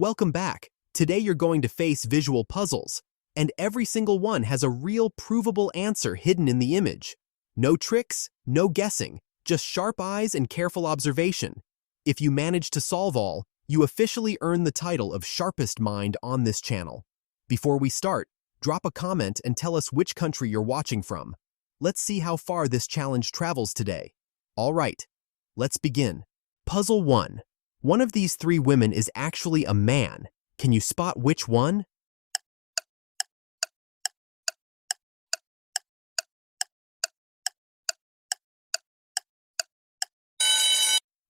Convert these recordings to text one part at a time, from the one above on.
Welcome back. Today you're going to face visual puzzles, and every single one has a real provable answer hidden in the image. No tricks, no guessing, just sharp eyes and careful observation. If you manage to solve all, you officially earn the title of sharpest mind on this channel. Before we start, drop a comment and tell us which country you're watching from. Let's see how far this challenge travels today. All right, let's begin. Puzzle 1. One of these three women is actually a man. Can you spot which one?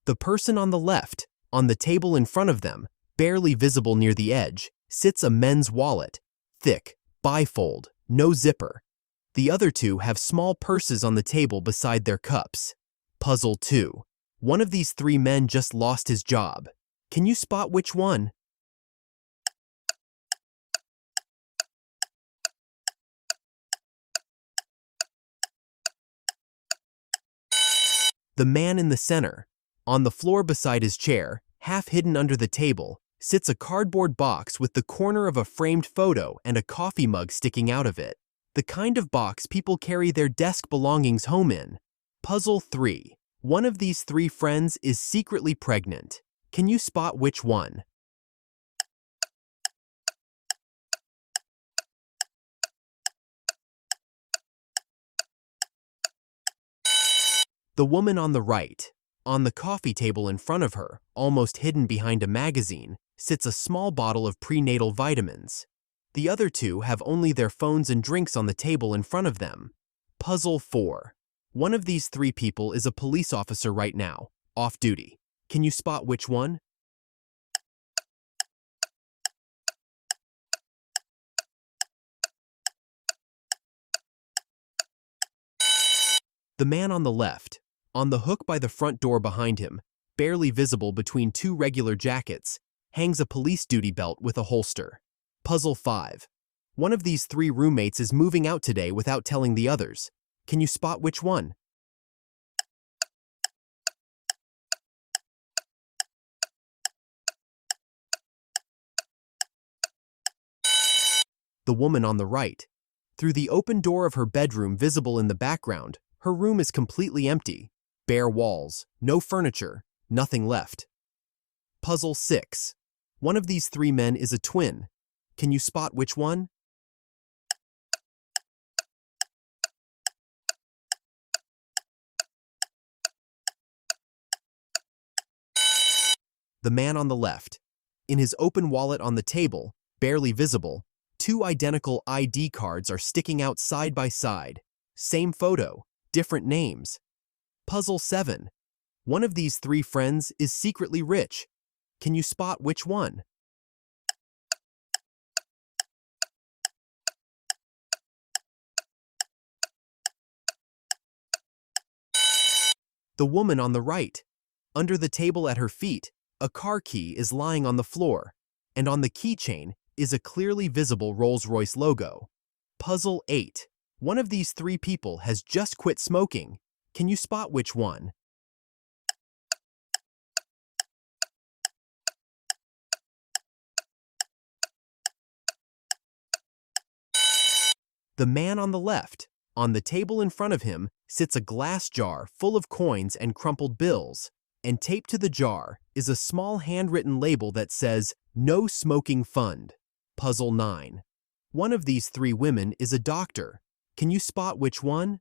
The person on the left, on the table in front of them, barely visible near the edge, sits a men's wallet. Thick, bifold, no zipper. The other two have small purses on the table beside their cups. Puzzle 2. One of these three men just lost his job. Can you spot which one? The man in the center. On the floor beside his chair, half hidden under the table, sits a cardboard box with the corner of a framed photo and a coffee mug sticking out of it. The kind of box people carry their desk belongings home in. Puzzle 3. One of these three friends is secretly pregnant. Can you spot which one? The woman on the right. On the coffee table in front of her, almost hidden behind a magazine, sits a small bottle of prenatal vitamins. The other two have only their phones and drinks on the table in front of them. Puzzle 4. One of these three people is a police officer right now, off duty. Can you spot which one? The man on the left. On the hook by the front door behind him, barely visible between two regular jackets, hangs a police duty belt with a holster. Puzzle 5. One of these three roommates is moving out today without telling the others. Can you spot which one? The woman on the right. Through the open door of her bedroom visible in the background, her room is completely empty. Bare walls, no furniture, nothing left. Puzzle 6. One of these three men is a twin. Can you spot which one? The man on the left. In his open wallet on the table, barely visible, two identical ID cards are sticking out side by side. Same photo, different names. Puzzle 7. One of these three friends is secretly rich. Can you spot which one? The woman on the right. Under the table at her feet, a car key is lying on the floor, and on the keychain is a clearly visible Rolls-Royce logo. Puzzle 8. One of these three people has just quit smoking. Can you spot which one? The man on the left. On the table in front of him sits a glass jar full of coins and crumpled bills, and taped to the jar is a small handwritten label that says, "No Smoking Fund." Puzzle 9. One of these three women is a doctor. Can you spot which one?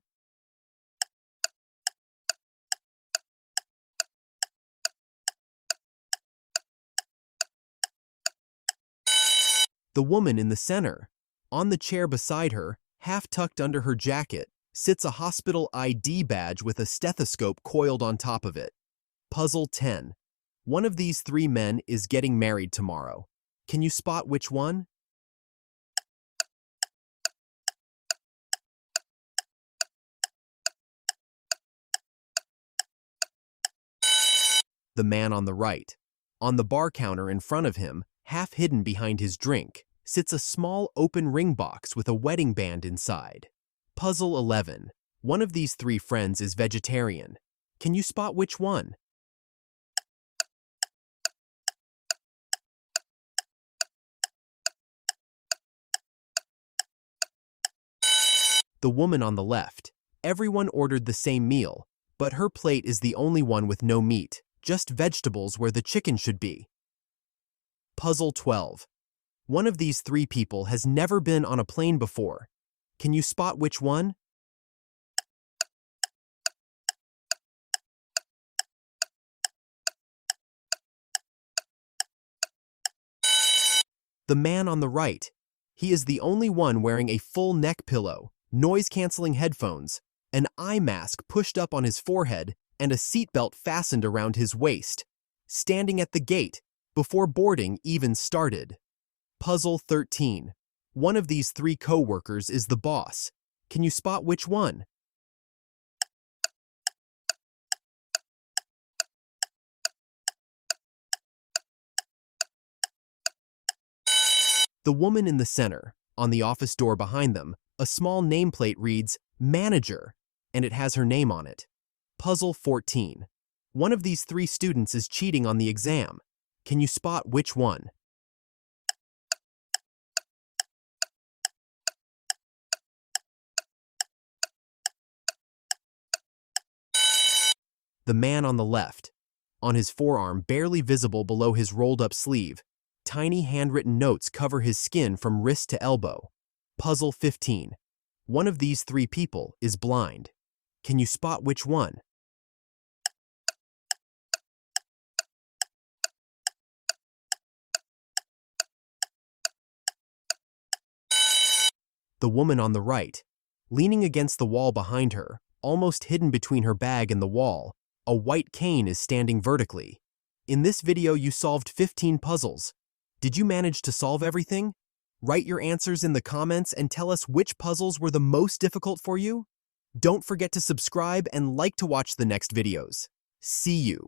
The woman in the center. On the chair beside her, half tucked under her jacket, sits a hospital ID badge with a stethoscope coiled on top of it. Puzzle 10. One of these three men is getting married tomorrow. Can you spot which one? The man on the right. On the bar counter in front of him, half hidden behind his drink, sits a small open ring box with a wedding band inside. Puzzle 11. One of these three friends is vegetarian. Can you spot which one? The woman on the left. Everyone ordered the same meal, but her plate is the only one with no meat, just vegetables where the chicken should be. Puzzle 12. One of these three people has never been on a plane before. Can you spot which one? The man on the right. He is the only one wearing a full neck pillow, noise-canceling headphones, an eye mask pushed up on his forehead, and a seatbelt fastened around his waist, standing at the gate before boarding even started. Puzzle 13. One of these three co-workers is the boss. Can you spot which one? The woman in the center. On the office door behind them, a small nameplate reads, Manager, and it has her name on it. Puzzle 14. One of these three students is cheating on the exam. Can you spot which one? The man on the left. On his forearm, barely visible below his rolled-up sleeve, tiny handwritten notes cover his skin from wrist to elbow. Puzzle 15. One of these three people is blind. Can you spot which one? The woman on the right. Leaning against the wall behind her, almost hidden between her bag and the wall, a white cane is standing vertically. In this video, you solved 15 puzzles. Did you manage to solve everything? Write your answers in the comments and tell us which puzzles were the most difficult for you. Don't forget to subscribe and like to watch the next videos. See you!